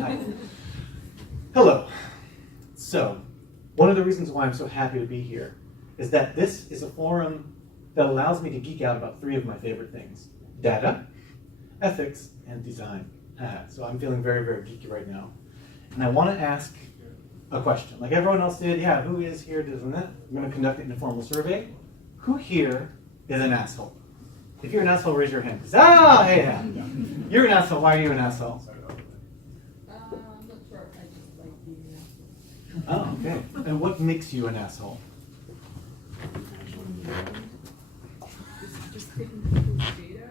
Hi. Hello. So, one of the reasons why I'm so happy to be here is that this is a forum that allows me to geek out about three of my favorite things: data, ethics, and design. So I'm feeling very, very geeky right now. And I want to ask a question. Like everyone else did, yeah, who is here, doesn't it? I'm going to conduct an informal survey. Who here is an asshole? If you're an asshole, raise your hand. Hey, yeah. You're an asshole. Why are you an asshole? I'm not sure. I just like being an asshole. Oh, okay. And what makes you an asshole? Just taking people's data.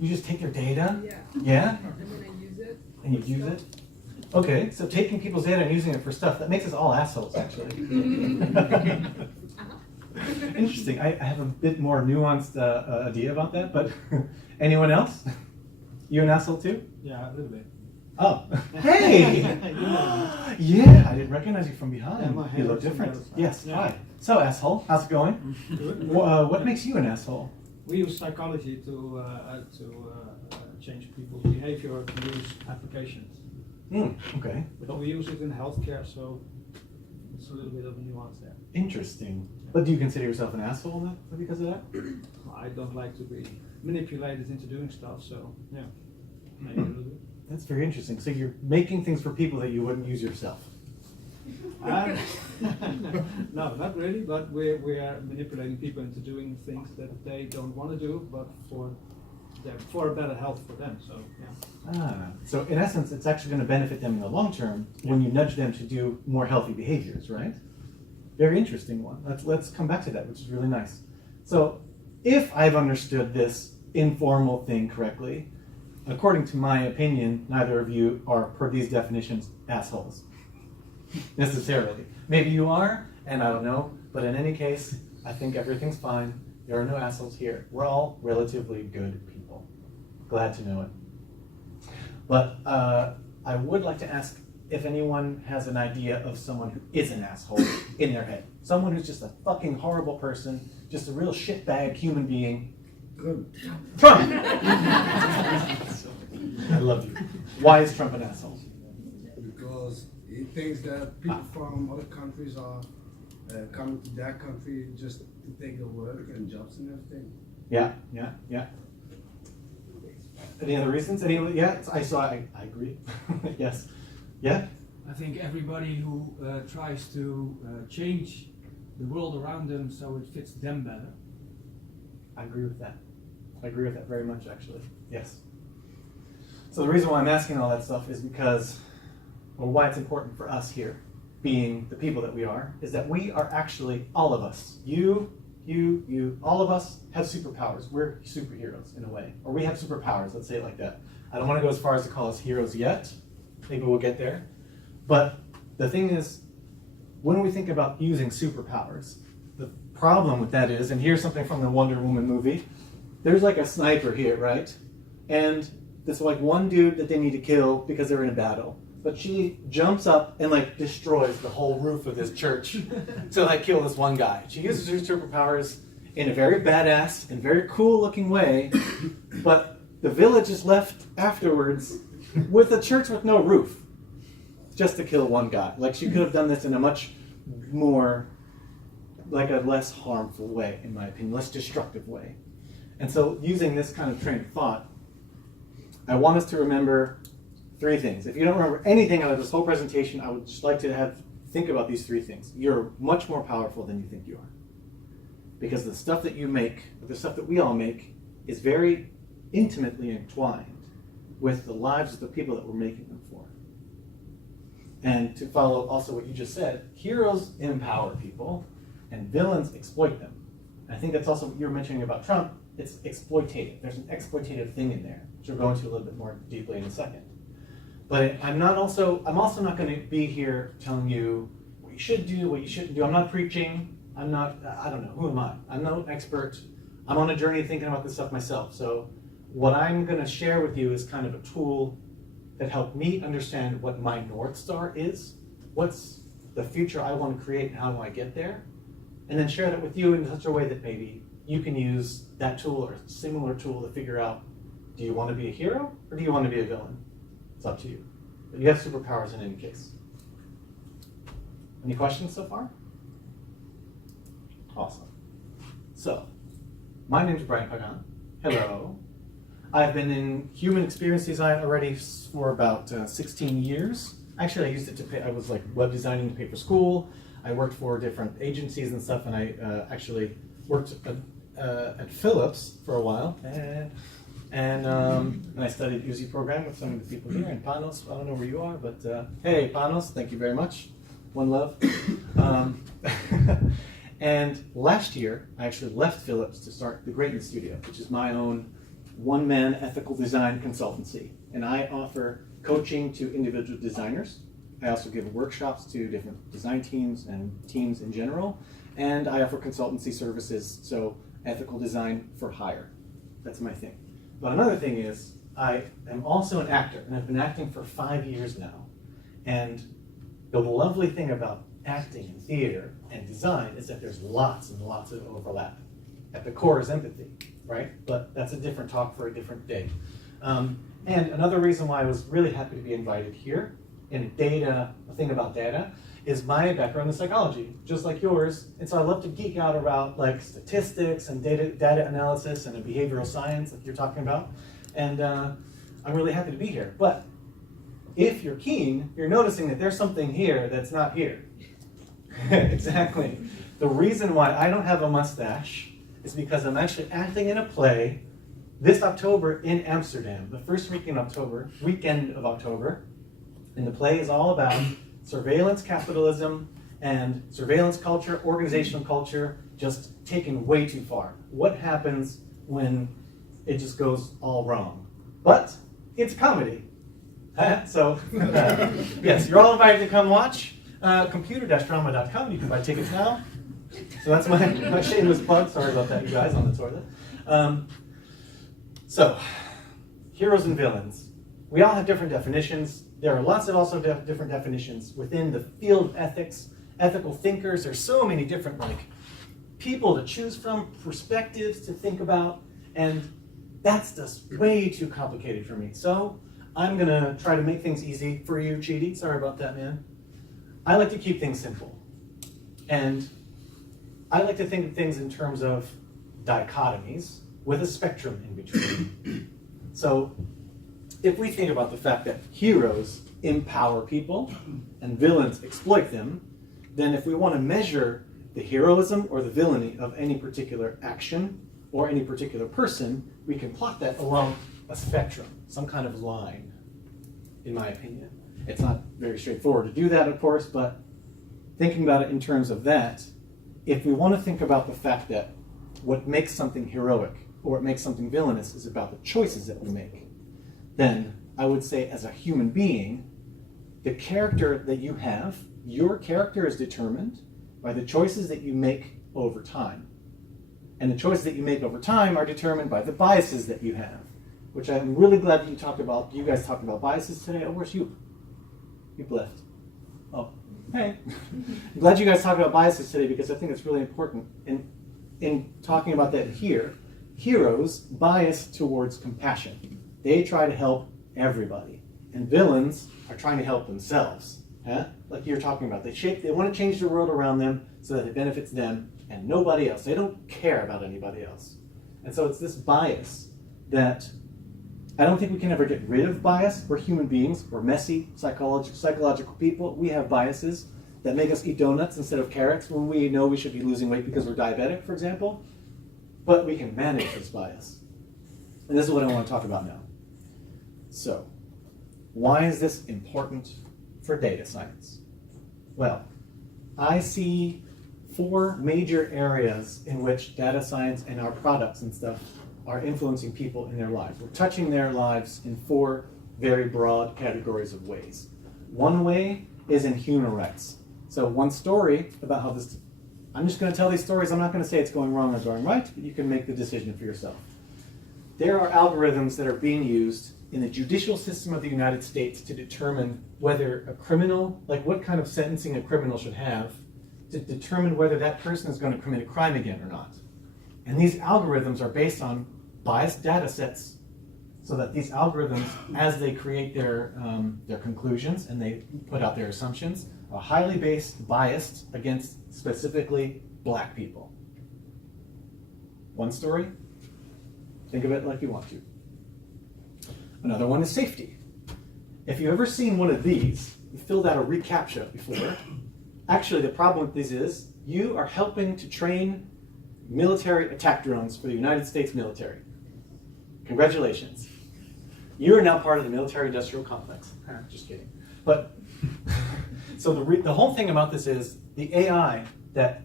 You just take their data? Yeah. Yeah? And then I use it. And you use it? Okay, so taking people's data and using it for stuff, that makes us all assholes, actually. Interesting. I have a bit more nuanced idea about that, but anyone else? You an asshole too? Yeah, a little bit. Oh, hey! Yeah, I didn't recognize you from behind. Yeah, You look different. Yes, Yeah. hi. So, asshole, how's it going? Good. What makes you an asshole? We use psychology to change people's behavior, to use applications. Okay. But we use it in healthcare, so it's a little bit of a nuance there. Interesting. But do you consider yourself an asshole because of that? I don't like to be manipulated into doing stuff, so yeah, maybe a little bit. That's very interesting. So you're making things for people that you wouldn't use yourself. No, not really, but we are manipulating people into doing things that they don't want to do, but for a better health for them. So yeah. So in essence, it's actually going to benefit them in the long term when you nudge them to do more healthy behaviors, right? Very interesting one. Let's come back to that, which is really nice. So if I've understood this informal thing correctly, according to my opinion, neither of you are, per these definitions, assholes. Necessarily. Maybe you are, and I don't know, but in any case, I think everything's fine. There are no assholes here. We're all relatively good people. Glad to know it. But I would like to ask if anyone has an idea of someone who is an asshole in their head. Someone who's just a fucking horrible person, just a real shitbag human being. Good. Trump! I love you. Why is Trump an asshole? Because he thinks that people from other countries are coming to their country just to take the work and jobs and everything. Yeah. Any other reasons? I agree. Yes. Yeah? I think everybody who tries to change the world around them so it fits them better. I agree with that. I agree with that very much, actually. Yes. So the reason why I'm asking all that stuff is because, or why it's important for us here, being the people that we are, is that we are actually, all of us, you, all of us have superpowers. We're superheroes in a way. Or we have superpowers, let's say it like that. I don't want to go as far as to call us heroes yet. Maybe we'll get there. But the thing is, when we think about using superpowers, the problem with that is, and here's something from the Wonder Woman movie, there's like a sniper here, right? And there's like one dude that they need to kill because they're in a battle. But she jumps up and like destroys the whole roof of this church to like kill this one guy. She uses her superpowers in a very badass and very cool looking way, but the village is left afterwards with a church with no roof just to kill one guy. Like she could have done this in a much more, like a less harmful way, in my opinion, less destructive way. And so using this kind of train of thought, I want us to remember three things. If you don't remember anything out of this whole presentation, I would just like to think about these three things. You're much more powerful than you think you are. Because the stuff that you make, the stuff that we all make, is very intimately entwined with the lives of the people that we're making them for. And to follow also what you just said, heroes empower people and villains exploit them. And I think that's also what you were mentioning about Trump. It's exploitative. There's an exploitative thing in there, which we'll go into a little bit more deeply in a second. But I'm also not going to be here telling you what you should do, what you shouldn't do. I'm not preaching. I don't know, who am I? I'm no expert. I'm on a journey thinking about this stuff myself. So what I'm going to share with you is kind of a tool that helped me understand what my North Star is, what's the future I want to create and how do I get there, and then share that with you in such a way that maybe you can use that tool or a similar tool to figure out, do you want to be a hero or do you want to be a villain? It's up to you. But you have superpowers in any case. Any questions so far? Awesome. So, my name is Brian Pagan. Hello. I've been in human experience design already for about 16 years. Actually, I used it to pay, I was like web designing to pay for school. I worked for different agencies and stuff, and I actually worked at Philips for a while. And I studied UZ program with some of the people here. And Panos, I don't know where you are, but hey, Panos, thank you very much. One love. And last year, I actually left Philips to start the Greatness Studio, which is my own one-man ethical design consultancy. And I offer coaching to individual designers. I also give workshops to different design teams and teams in general. And I offer consultancy services, so ethical design for hire. That's my thing. But another thing is, I am also an actor, and I've been acting for 5 years now. And the lovely thing about acting and theater and design is that there's lots and lots of overlap. At the core is empathy, right? But that's a different talk for a different day. And another reason why I was really happy to be invited here in data, a thing about data, is my background in psychology, just like yours. And so I love to geek out about like statistics and data analysis and behavioral science that you're talking about. And I'm really happy to be here. But if you're keen, you're noticing that there's something here that's not here. Exactly. The reason why I don't have a mustache is because I'm actually acting in a play this October in Amsterdam, the first weekend of October. And the play is all about surveillance capitalism and surveillance culture, organizational culture, just taken way too far. What happens when it just goes all wrong? But it's comedy. So, yes, you're all invited to come watch. Computer-drama.com, you can buy tickets now. So that's my shameless plug. Sorry about that, you guys, on the toilet. So, heroes and villains. We all have different definitions. There are lots of also different definitions within the field of ethics, ethical thinkers. There's so many different people to choose from, perspectives to think about, and that's just way too complicated for me. So I'm gonna try to make things easy for you, Chidi. Sorry about that, man. I like to keep things simple, and I like to think of things in terms of dichotomies with a spectrum in between. So if we think about the fact that heroes empower people and villains exploit them, then if we want to measure the heroism or the villainy of any particular action or any particular person, we can plot that along a spectrum, some kind of line, in my opinion. It's not very straightforward to do that, of course, but thinking about it in terms of that, if we want to think about the fact that what makes something heroic or what makes something villainous is about the choices that we make, then I would say as a human being, the character that you have, your character is determined by the choices that you make over time. And the choices that you make over time are determined by the biases that you have, which I'm really glad that you guys talked about biases today. Oh, where's you? You've left. Oh, hey. I'm glad you guys talked about biases today because I think it's really important. In talking about that here, heroes bias towards compassion. They try to help everybody. And villains are trying to help themselves. Like you're talking about. They want to change the world around them so that it benefits them and nobody else. They don't care about anybody else. And so it's this bias that I don't think we can ever get rid of bias. We're human beings. We're messy, psychological people. We have biases that make us eat donuts instead of carrots when we know we should be losing weight because we're diabetic, for example. But we can manage this bias. And this is what I want to talk about now. So, why is this important for data science? Well, I see 4 major areas in which data science and our products and stuff are influencing people in their lives. We're touching their lives in 4 very broad categories of ways. One way is in human rights. So one story about how this, I'm just going to tell these stories. I'm not going to say it's going wrong or going right, but you can make the decision for yourself. There are algorithms that are being used in the judicial system of the United States to determine whether a criminal, like what kind of sentencing a criminal should have, to determine whether that person is going to commit a crime again or not. And these algorithms are based on biased data sets so that these algorithms, as they create their conclusions and they put out their assumptions, are highly biased against specifically black people. One story, think of it like you want to. Another one is safety. If you've ever seen one of these, you filled out a reCAPTCHA before. Actually, the problem with these is you are helping to train military attack drones for the United States military. Congratulations. You are now part of the military-industrial complex. Just kidding. But so the whole thing about this is the AI that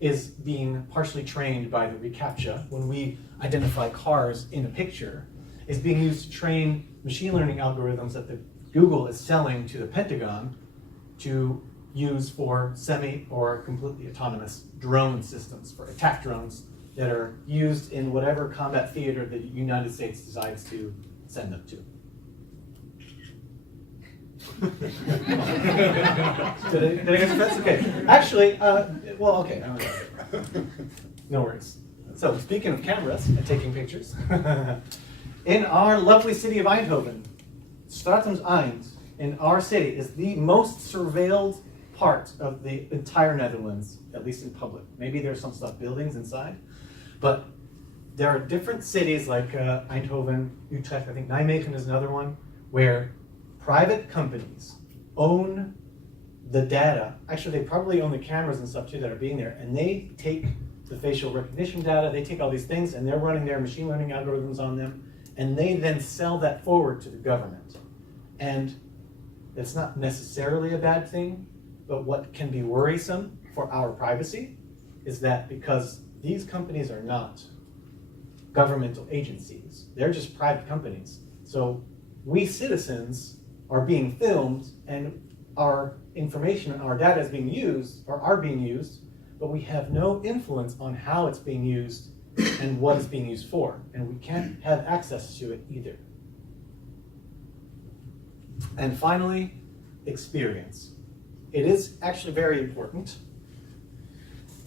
is being partially trained by the reCAPTCHA when we identify cars in a picture is being used to train machine learning algorithms that Google is selling to the Pentagon to use for semi or completely autonomous drone systems, for attack drones that are used in whatever combat theater the United States decides to send them to. Did I answer that? Okay. Actually, well, okay. No worries. So, speaking of cameras and taking pictures, in our lovely city of Eindhoven, Stratums Eind, in our city, is the most surveilled part of the entire Netherlands, at least in public. Maybe there's some stuff, buildings inside, but there are different cities like Eindhoven, Utrecht, I think Nijmegen is another one, where private companies own the data. Actually, they probably own the cameras and stuff too that are being there, and they take the facial recognition data, they take all these things, and they're running their machine learning algorithms on them, and they then sell that forward to the government. And it's not necessarily a bad thing, but what can be worrisome for our privacy is that because these companies are not governmental agencies, they're just private companies. So we citizens are being filmed and our information and our data is being used, or are being used, but we have no influence on how it's being used and what it's being used for. And we can't have access to it either. And finally, experience. It is actually very important.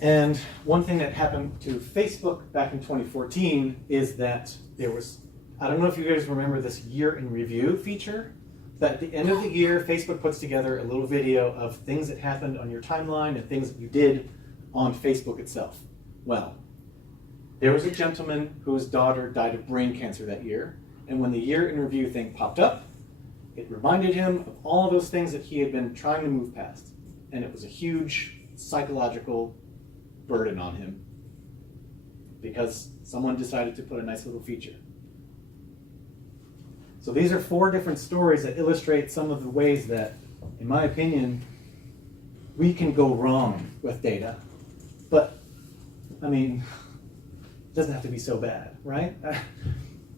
And one thing that happened to Facebook back in 2014 is that there was, I don't know if you guys remember this year in review feature, that at the end of the year, Facebook puts together a little video of things that happened on your timeline and things that you did on Facebook itself. Well, there was a gentleman whose daughter died of brain cancer that year, and when the year in review thing popped up, it reminded him of all of those things that he had been trying to move past. And it was a huge psychological burden on him because someone decided to put a nice little feature. So these are 4 different stories that illustrate some of the ways that, in my opinion, we can go wrong with data. But, I mean, it doesn't have to be so bad, right?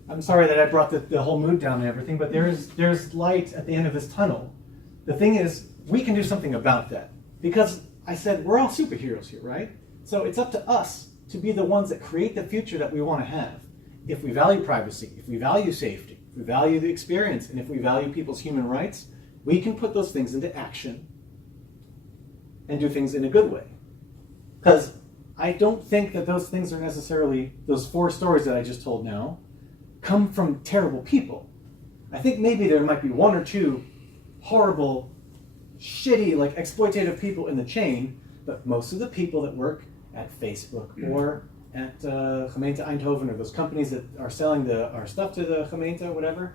I'm sorry that I brought the whole mood down and everything, but there's light at the end of this tunnel. The thing is, we can do something about that. Because I said, we're all superheroes here, right? So it's up to us to be the ones that create the future that we want to have. If we value privacy, if we value safety, if we value the experience, and if we value people's human rights, we can put those things into action and do things in a good way. Because I don't think that those things are necessarily, those 4 stories that I just told now, come from terrible people. I think maybe there might be 1 or 2 horrible, shitty, like exploitative people in the chain, but most of the people that work at Facebook or at Gemeente Eindhoven, or those companies that are selling our stuff to the gemeente or whatever,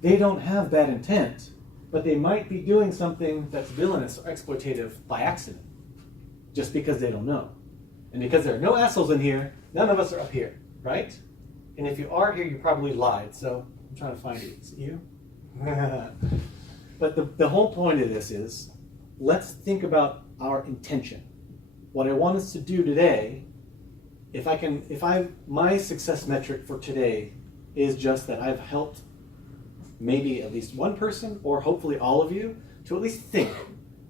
they don't have bad intent, but they might be doing something that's villainous or exploitative by accident, just because they don't know. And because there are no assholes in here, none of us are up here, right? And if you are here, you probably lied, so I'm trying to find you. Is it you? But the whole point of this is, let's think about our intention. What I want us to do today, my success metric for today is just that I've helped maybe at least one person, or hopefully all of you, to at least think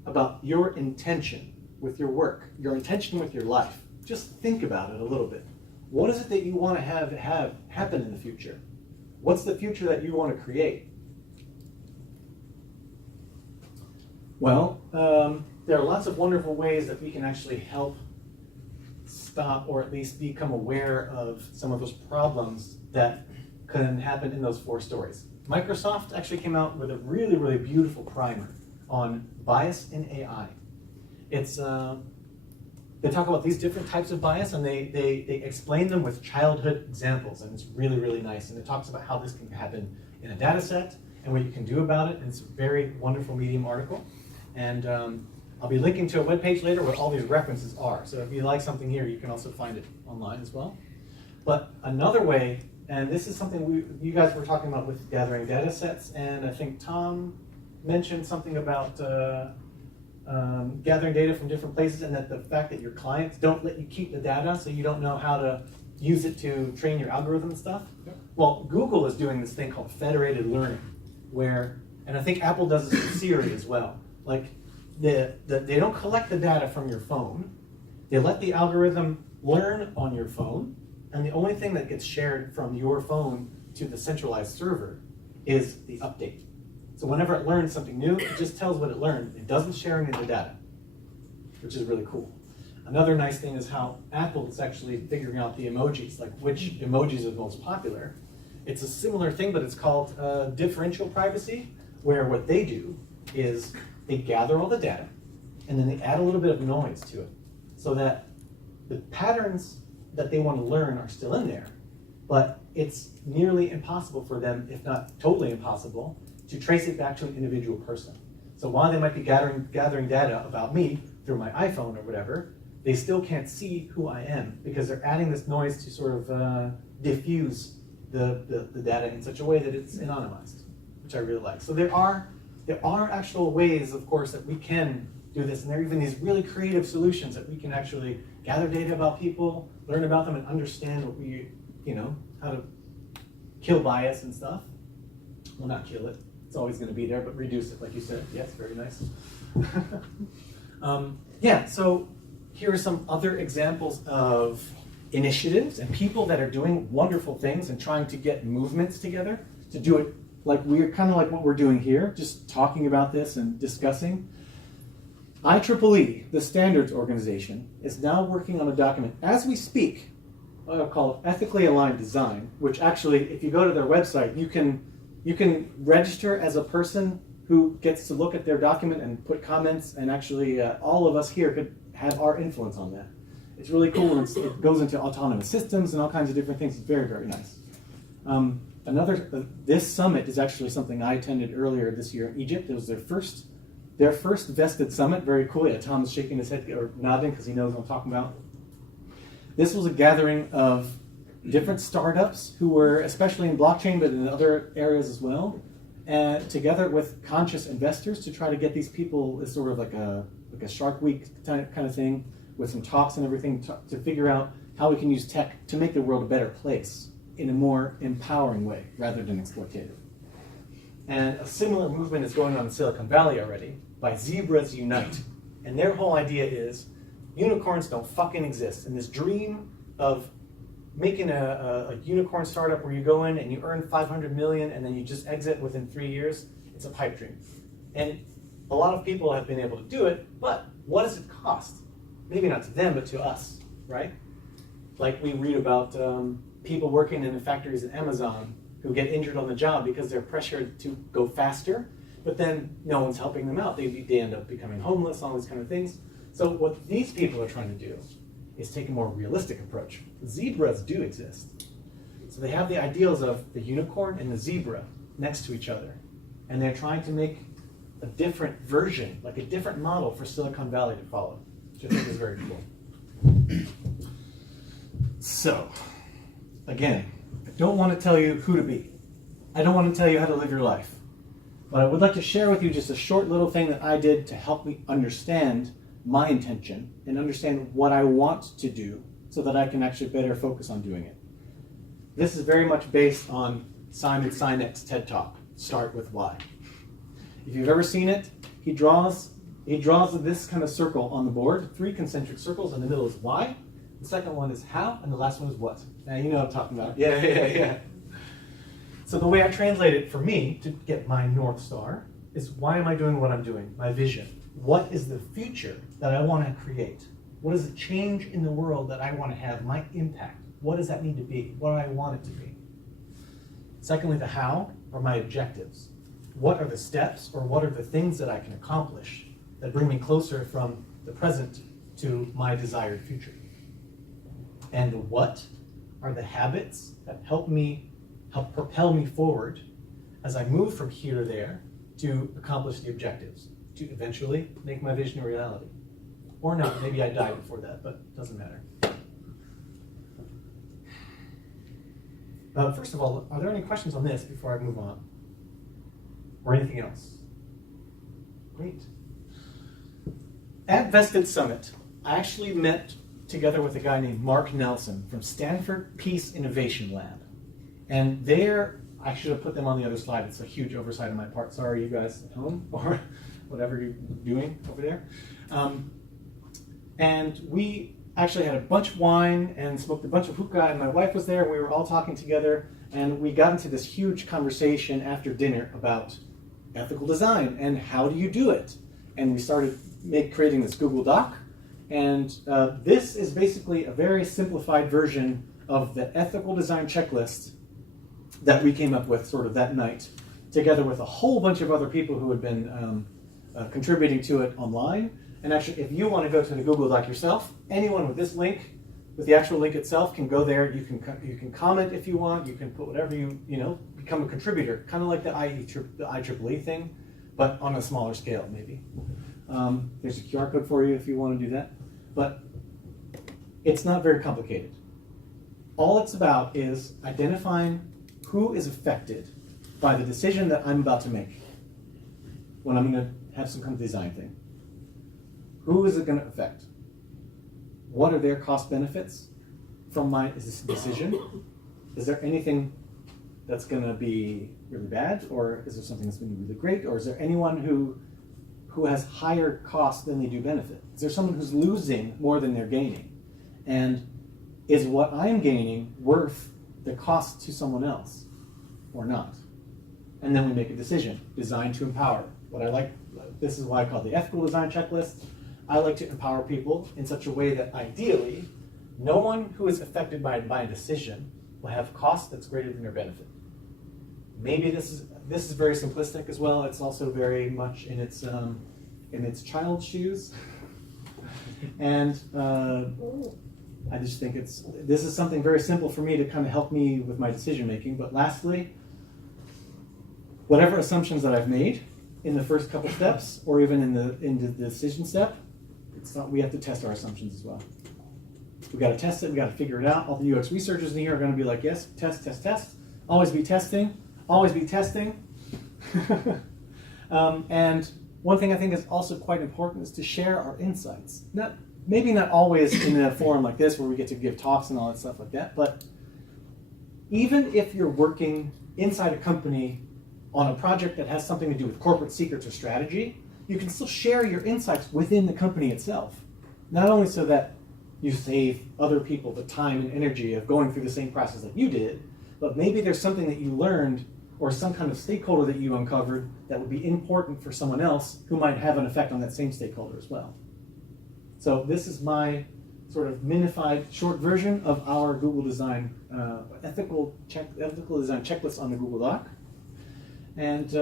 about your intention with your work, your intention with your life. Just think about it a little bit. What is it that you want to have happen in the future? What's the future that you want to create? Well, there are lots of wonderful ways that we can actually help stop or at least become aware of some of those problems that can happen in those 4 stories. Microsoft actually came out with a really, really beautiful primer on bias in AI. It's, they talk about these different types of bias, and they explain them with childhood examples, and it's really, really nice. And it talks about how this can happen in a data set and what you can do about it, and it's a very wonderful Medium article. And I'll be linking to a webpage later where all these references are. So if you like something here, you can also find it online as well. But another way, and this is something you guys were talking about with gathering data sets, and I think Tom mentioned something about gathering data from different places, and that the fact that your clients don't let you keep the data, so you don't know how to use it to train your algorithm and stuff. Yep. Well, Google is doing this thing called federated learning, where, and I think Apple does this with Siri as well. Like, they don't collect the data from your phone. They let the algorithm learn on your phone, and the only thing that gets shared from your phone to the centralized server is the update. So whenever it learns something new, it just tells what it learned. It doesn't share any of the data, which is really cool. Another nice thing is how Apple is actually figuring out the emojis, like which emojis are the most popular. It's a similar thing, but it's called differential privacy, where what they do is they gather all the data, and then they add a little bit of noise to it, so that the patterns that they want to learn are still in there, but it's nearly impossible for them, if not totally impossible, to trace it back to an individual person. So while they might be gathering data about me through my iPhone or whatever, they still can't see who I am, because they're adding this noise to sort of diffuse the data in such a way that it's anonymized, which I really like. So there are actual ways, of course, that we can do this, and there are even these really creative solutions that we can actually gather data about people, learn about them, and understand what how to kill bias and stuff. Well, not kill it. It's always going to be there, but reduce it, like you said. Yes, very nice. Yeah, so here are some other examples of initiatives and people that are doing wonderful things and trying to get movements together to do it like we're kind of like what we're doing here, just talking about this and discussing. IEEE, the standards organization, is now working on a document as we speak called Ethically Aligned Design, which actually, if you go to their website, you can register as a person who gets to look at their document and put comments, and actually all of us here could have our influence on that. It's really cool, and it goes into autonomous systems and all kinds of different things. It's very, very nice. This summit is actually something I attended earlier this year in Egypt. It was their first vested summit. Very cool. Yeah, Tom is shaking his head or nodding because he knows what I'm talking about. This was a gathering of different startups who were, especially in blockchain, but in other areas as well, and together with conscious investors to try to get these people as sort of like a Shark Week kind of thing, with some talks and everything to figure out how we can use tech to make the world a better place in a more empowering way rather than exploitative. And a similar movement is going on in Silicon Valley already by Zebras Unite. And their whole idea is unicorns don't fucking exist. And this dream of making a unicorn startup where you go in and you earn 500 million and then you just exit within 3 years, it's a pipe dream. And a lot of people have been able to do it, but what does it cost? Maybe not to them, but to us, right? Like we read about people working in the factories at Amazon who get injured on the job because they're pressured to go faster, but then no one's helping them out. They end up becoming homeless, all these kind of things. So what these people are trying to do is take a more realistic approach. Zebras do exist. So they have the ideals of the unicorn and the zebra next to each other. And they're trying to make a different version, like a different model for Silicon Valley to follow, which I think is very cool. So, again, I don't want to tell you who to be. I don't want to tell you how to live your life. But I would like to share with you just a short little thing that I did to help me understand my intention and understand what I want to do so that I can actually better focus on doing it. This is very much based on Simon Sinek's TED Talk, Start With Why. If you've ever seen it, he draws this kind of circle on the board, 3 concentric circles. In the middle is why, the second one is how, and the last one is what. Now you know what I'm talking about. Yeah. So the way I translate it for me to get my North Star is, why am I doing what I'm doing? My vision. What is the future that I want to create? What is the change in the world that I want to have, my impact? What does that need to be? What do I want it to be? Secondly, the how are my objectives. What are the steps or what are the things that I can accomplish that bring me closer from the present to my desired future? And the what are the habits that help propel me forward as I move from here to there to accomplish the objectives, to eventually make my vision a reality. Or not, maybe I die before that, but it doesn't matter. First of all, are there any questions on this before I move on? Or anything else? Great. At Vested Summit, I actually met together with a guy named Mark Nelson from Stanford Peace Innovation Lab. And I should have put them on the other slide. It's a huge oversight on my part. Sorry, you guys at home or whatever you're doing over there. And we actually had a bunch of wine and smoked a bunch of hookah, and my wife was there, and we were all talking together, and we got into this huge conversation after dinner about ethical design and how do you do it. And we started creating this Google Doc, and this is basically a very simplified version of the ethical design checklist that we came up with sort of that night, together with a whole bunch of other people who had been contributing to it online. And actually, if you want to go to the Google Doc yourself, anyone with this link, with the actual link itself, can go there. You can comment if you want. You can put whatever become a contributor, kind of like the IEEE thing, but on a smaller scale, maybe. There's a QR code for you if you want to do that. But it's not very complicated. All it's about is identifying who is affected by the decision that I'm about to make when I'm going to have some kind of design thing. Who is it going to affect? What are their cost benefits from this decision? Is there anything that's going to be really bad, or is there something that's going to be really great, or is there anyone who has higher cost than they do benefit? Is there someone who's losing more than they're gaining? And is what I'm gaining worth the cost to someone else or not? And then we make a decision, designed to empower. This is why I call it the ethical design checklist. I like to empower people in such a way that ideally, no one who is affected by a decision will have cost that's greater than their benefit. Maybe this is very simplistic as well. It's also very much in its child's shoes. And I just think this is something very simple for me to kind of help me with my decision making. But lastly, whatever assumptions that I've made in the first couple steps, or even in the decision step, we have to test our assumptions as well. We got to test it. We got to figure it out. All the UX researchers in here are going to be like, yes, test, test, test. Always be testing. Always be testing. And one thing I think is also quite important is to share our insights. Maybe not always in a forum like this where we get to give talks and all that stuff like that, but even if you're working inside a company on a project that has something to do with corporate secrets or strategy, you can still share your insights within the company itself. Not only so that you save other people the time and energy of going through the same process that you did, but maybe there's something that you learned or some kind of stakeholder that you uncovered that would be important for someone else who might have an effect on that same stakeholder as well. So this is my sort of minified short version of our Google Design ethical design checklist on the Google Doc. And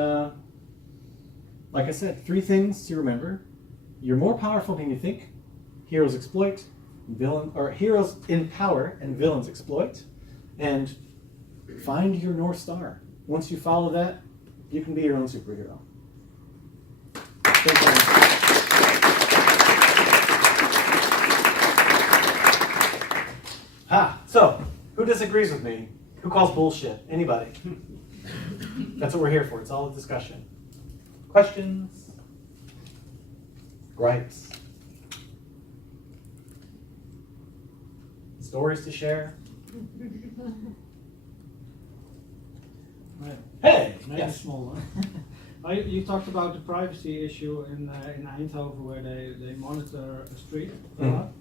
like I said, 3 things to remember. You're more powerful than you think. Heroes exploit, heroes empower and villains exploit. And find your North Star. Once you follow that, you can be your own superhero. Thank you. So, who disagrees with me? Who calls bullshit? Anybody? That's what we're here for. It's all a discussion. Questions? Gripes? Stories to share? Right. Hey! Maybe Yes. small one. You talked about the privacy issue in Eindhoven where they monitor a street a lot.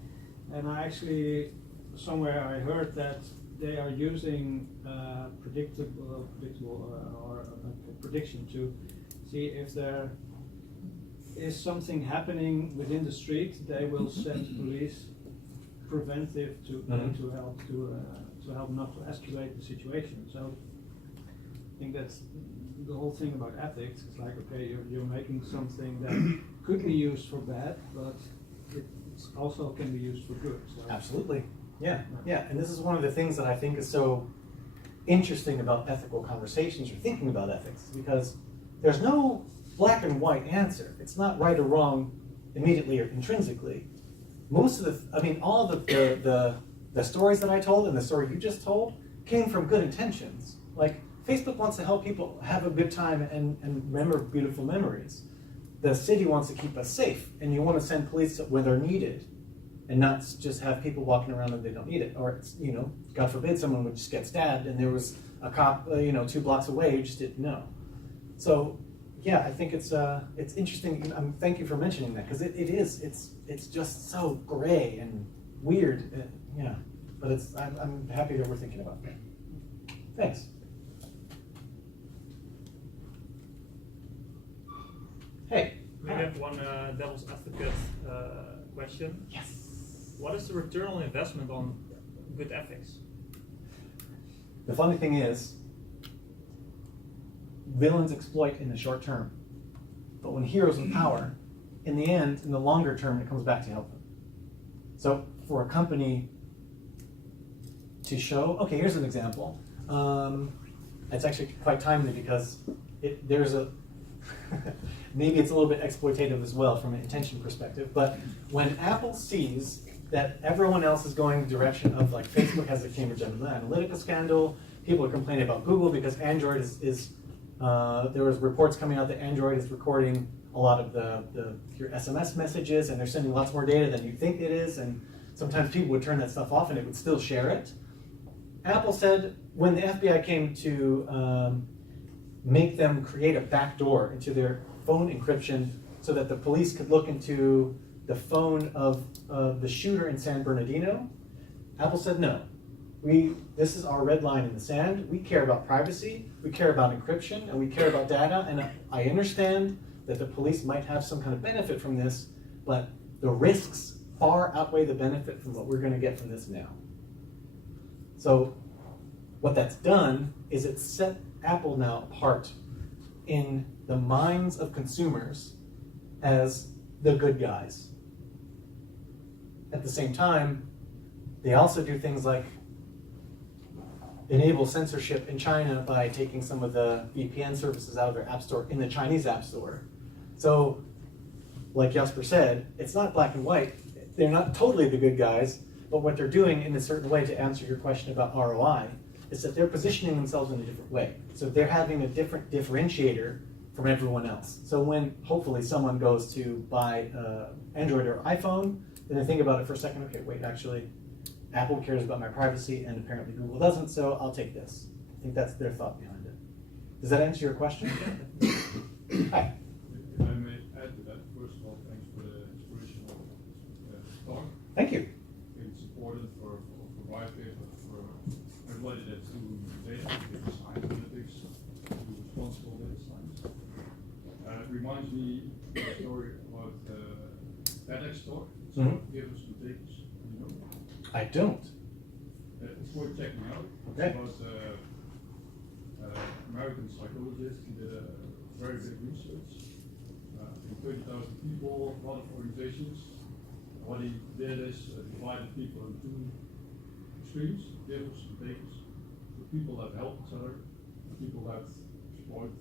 And I actually, somewhere I heard that they are using predictable or a prediction to see if there is something happening within the street. They will send police preventive to help not to escalate the situation. So think that's the whole thing about ethics. It's like, okay, you're making something that could be used for bad, but it also can be used for good. So. Absolutely. Yeah, yeah. And this is one of the things that I think is so interesting about ethical conversations or thinking about ethics, because there's no black and white answer. It's not right or wrong immediately or intrinsically. Most of all of the stories that I told and the story you just told came from good intentions. Like, Facebook wants to help people have a good time and remember beautiful memories. The city wants to keep us safe, and you want to send police when they're needed, and not just have people walking around and they don't need it. Or, it's, God forbid someone would just get stabbed and there was a cop, 2 blocks away who just didn't know. So, yeah, I think it's interesting. Thank you for mentioning that, because it's just so gray and weird. Yeah, but I'm happy that we're thinking about that. Thanks. Hey. We have one devil's advocate question. Yes. What is the return on investment on good ethics? The funny thing is, villains exploit in the short term, but when heroes in power, in the end, in the longer term, it comes back to help them. So for a company to show, okay, here's an example. It's actually quite timely because there's a, maybe it's a little bit exploitative as well from an intention perspective, but when Apple sees that everyone else is going the direction of, like, Facebook has the Cambridge Analytica scandal, people are complaining about Google because Android there was reports coming out that Android is recording a lot of your SMS messages, and they're sending lots more data than you think it is, and sometimes people would turn that stuff off and it would still share it. Apple said when the FBI came to make them create a backdoor into their phone encryption so that the police could look into the phone of the shooter in San Bernardino, Apple said no. This is our red line in the sand. We care about privacy, we care about encryption, and we care about data, and I understand that the police might have some kind of benefit from this, but the risks far outweigh the benefit from what we're going to get from this now. So what that's done is it's set Apple now apart in the minds of consumers as the good guys. At the same time, they also do things like enable censorship in China by taking some of the VPN services out of their app store in the Chinese app store. So, like Jasper said, it's not black and white. They're not totally the good guys, but what they're doing in a certain way, to answer your question about ROI, is that they're positioning themselves in a different way. So they're having a different differentiator from everyone else. So when hopefully someone goes to buy Android or iPhone, then they think about it for a second, okay, wait, actually, Apple cares about my privacy and apparently Google doesn't, so I'll take this. I think that's their thought behind it. Does that answer your question? Hi. If I may add to that, first of all, thanks for the inspirational talk. Thank you. I think it's important for white paper, for everybody that's doing data science analytics, to responsible data science. It reminds me of a story about DDEX talk. So givers and takers, you know? I don't. It's worth checking out. Okay. It's about American psychologist who did a very big research. I think 30,000 people, a lot of organizations. What he did is divided people into extremes, givers and takers. The people that help each other, the people that exploit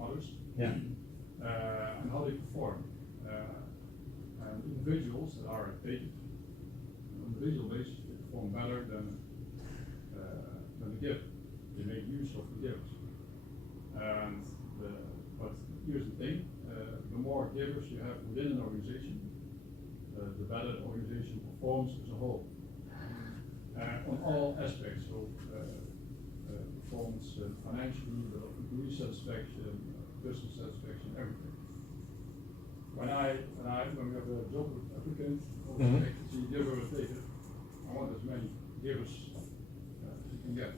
others. Yeah. And how they perform. And individuals that are taken on an individual basis, they perform better than the giver. They make use of the givers. But here's the thing, the more givers you have within an organization, the better the organization performs as a whole. On all aspects, so performance financially, employee satisfaction, customer satisfaction, everything. When we have a job applicant, or vacancy, giver or taker, I want as many givers as you can get.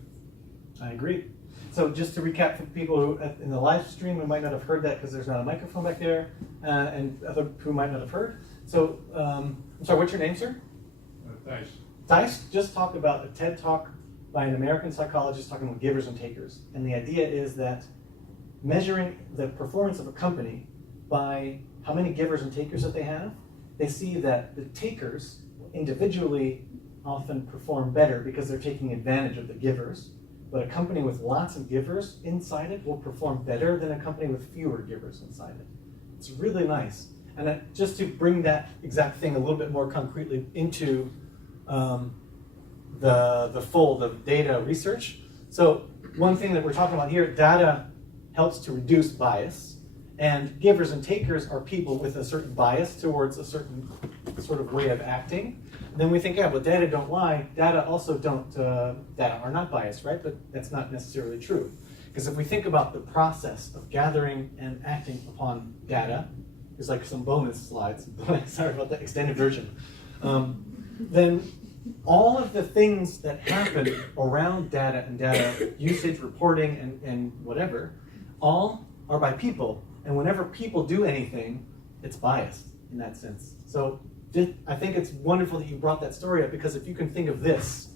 I agree. So just to recap for people who in the live stream who might not have heard that because there's not a microphone back there, and other who might not have heard. So, I'm sorry, what's your name, sir? Thijs. Thijs just talked about a TED Talk by an American psychologist talking about givers and takers. And the idea is that measuring the performance of a company by how many givers and takers that they have, they see that the takers individually often perform better because they're taking advantage of the givers. But a company with lots of givers inside it will perform better than a company with fewer givers inside it. It's really nice. And that, just to bring that exact thing a little bit more concretely into the data research. So one thing that we're talking about here, data helps to reduce bias, and givers and takers are people with a certain bias towards a certain sort of way of acting. And then we think, yeah, but data don't lie. Data also don't, data are not biased, right? But that's not necessarily true. Because if we think about the process of gathering and acting upon data, there's like some bonus slides, sorry about the extended version, then all of the things that happen around data and data usage, reporting, and whatever, all are by people. And whenever people do anything, it's biased in that sense. So I think it's wonderful that you brought that story up, because if you can think of this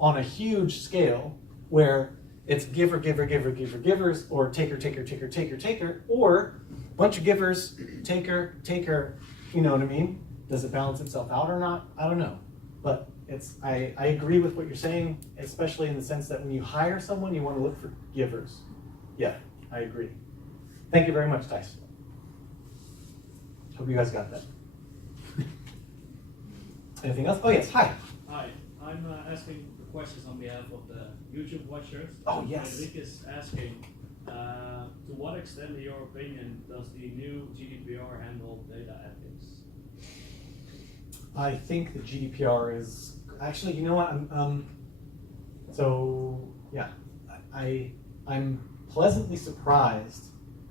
on a huge scale where it's giver, giver, giver, giver, givers, or taker, taker, taker, taker, taker, or bunch of givers, taker, taker, you know what I mean? Does it balance itself out or not? I don't know. But I agree with what you're saying, especially in the sense that when you hire someone, you want to look for givers. Yeah, I agree. Thank you very much, Tyson. Hope you guys got that. Anything else? Oh yes, hi. Hi, I'm asking the questions on behalf of the YouTube watchers. Oh yes. Rick is asking, to what extent, in your opinion, does the new GDPR handle data ethics? I think the GDPR is actually, you know what? So yeah, I'm pleasantly surprised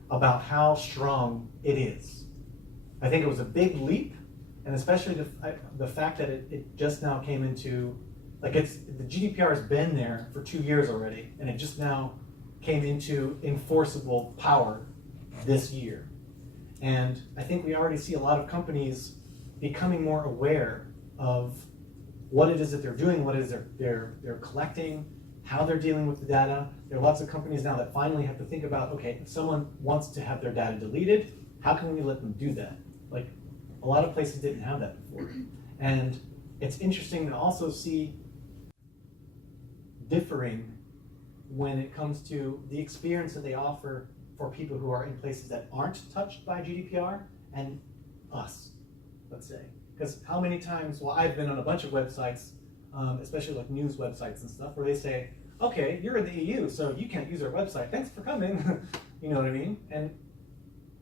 about how strong it is. I think it was a big leap, and especially the fact that it just now came into, like, the GDPR has been there for 2 years already, and it just now came into enforceable power this year. And I think we already see a lot of companies becoming more aware of what it is that they're doing, what it is they're collecting, how they're dealing with the data. There are lots of companies now that finally have to think about, okay, if someone wants to have their data deleted, how can we let them do that? Like, a lot of places didn't have that before. And it's interesting to also see differing when it comes to the experience that they offer for people who are in places that aren't touched by GDPR and us, let's say. Because how many times, well, I've been on a bunch of websites, especially like news websites and stuff, where they say, okay, you're in the EU, so you can't use our website. Thanks for coming. You know what I mean? And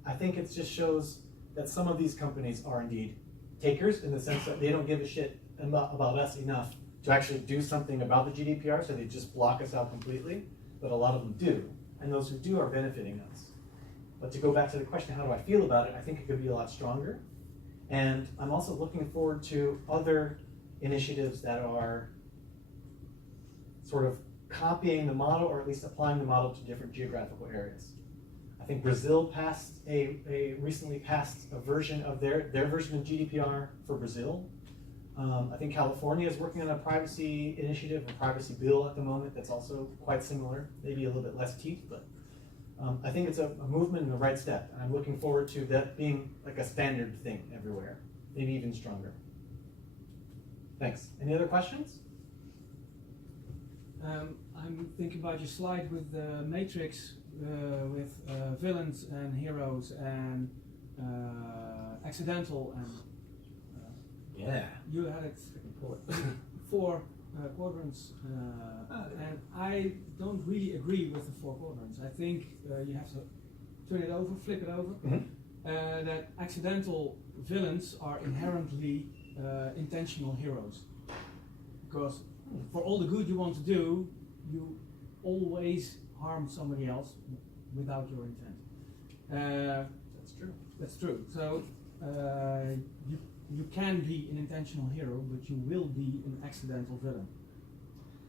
I think it just shows that some of these companies are indeed takers, in the sense that they don't give a shit about us enough to actually do something about the GDPR, so they just block us out completely. But a lot of them do, and those who do are benefiting us. But to go back to the question, how do I feel about it? I think it could be a lot stronger. And I'm also looking forward to other initiatives that are sort of copying the model, or at least applying the model to different geographical areas. I think Brazil recently passed a version of their version of GDPR for Brazil. I think California is working on a privacy initiative, a privacy bill at the moment that's also quite similar, maybe a little bit less teeth, but I think it's a movement in the right step. And I'm looking forward to that being like a standard thing everywhere, maybe even stronger. Thanks. Any other questions? I'm thinking about your slide with the matrix with villains and heroes and accidental, and Yeah. you had it 4 quadrants, and I don't really agree with the 4 quadrants. I think you have to turn it over, flip it over. Mm-hmm. That accidental villains are inherently intentional heroes, because for all the good you want to do, you always harm somebody else without your intent. That's true. That's true. So you can be an intentional hero, but you will be an accidental villain.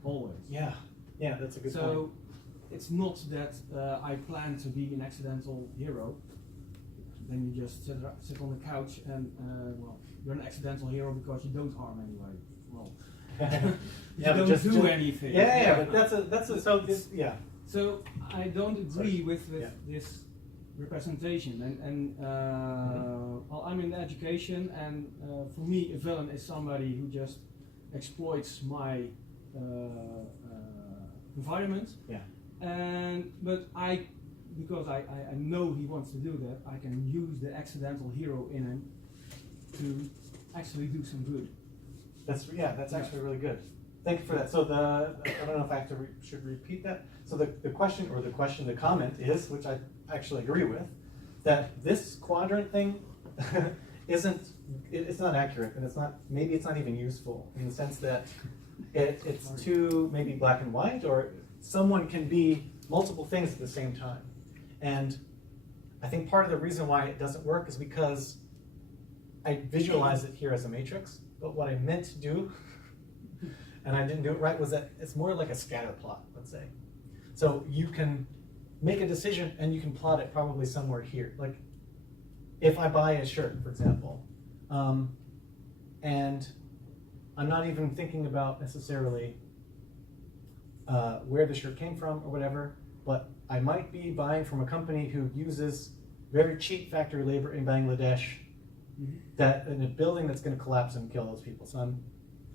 Always. Yeah, that's a good point. So it's not that I plan to be an accidental hero. Then you just sit on the couch and well, you're an accidental hero because you don't harm anybody. Well, You but don't do anything. Yeah, but that's a So yeah. So I don't agree with Yeah. this representation, and well, I'm in education, and for me, a villain is somebody who just exploits my environment. Yeah. But because I know he wants to do that, I can use the accidental hero in him to actually do some good. That's actually really good. Thank you for that. So I don't know if I have to should repeat that. So the comment is, which I actually agree with, that this quadrant thing it's not accurate, and maybe it's not even useful in the sense that it's too maybe black and white, or someone can be multiple things at the same time. And I think part of the reason why it doesn't work is because I visualize it here as a matrix, but what I meant to do, and I didn't do it right, was that it's more like a scatter plot, let's say. So you can make a decision and you can plot it probably somewhere here. Like if I buy a shirt, for example, and I'm not even thinking about necessarily where the shirt came from or whatever, but I might be buying from a company who uses very cheap factory labor in Bangladesh, that in a building that's going to collapse and kill those people. So I'm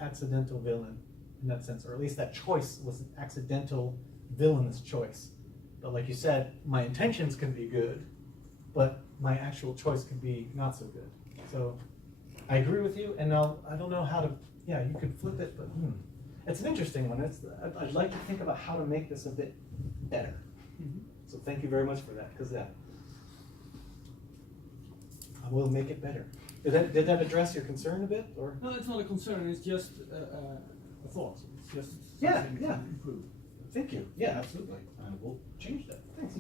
accidental villain in that sense, or at least that choice was an accidental villainous choice. But like you said, my intentions can be good, but my actual choice can be not so good. So I agree with you, and now I don't know how to, you could flip it, but it's an interesting one. I'd like to think about how to make this a bit better. So thank you very much for that, because I will make it better. Did that address your concern a bit, or? No, it's not a concern. It's just a thought. It's just Yeah, something yeah. to improve. Thank you. Yeah, absolutely. I will change that. Thanks.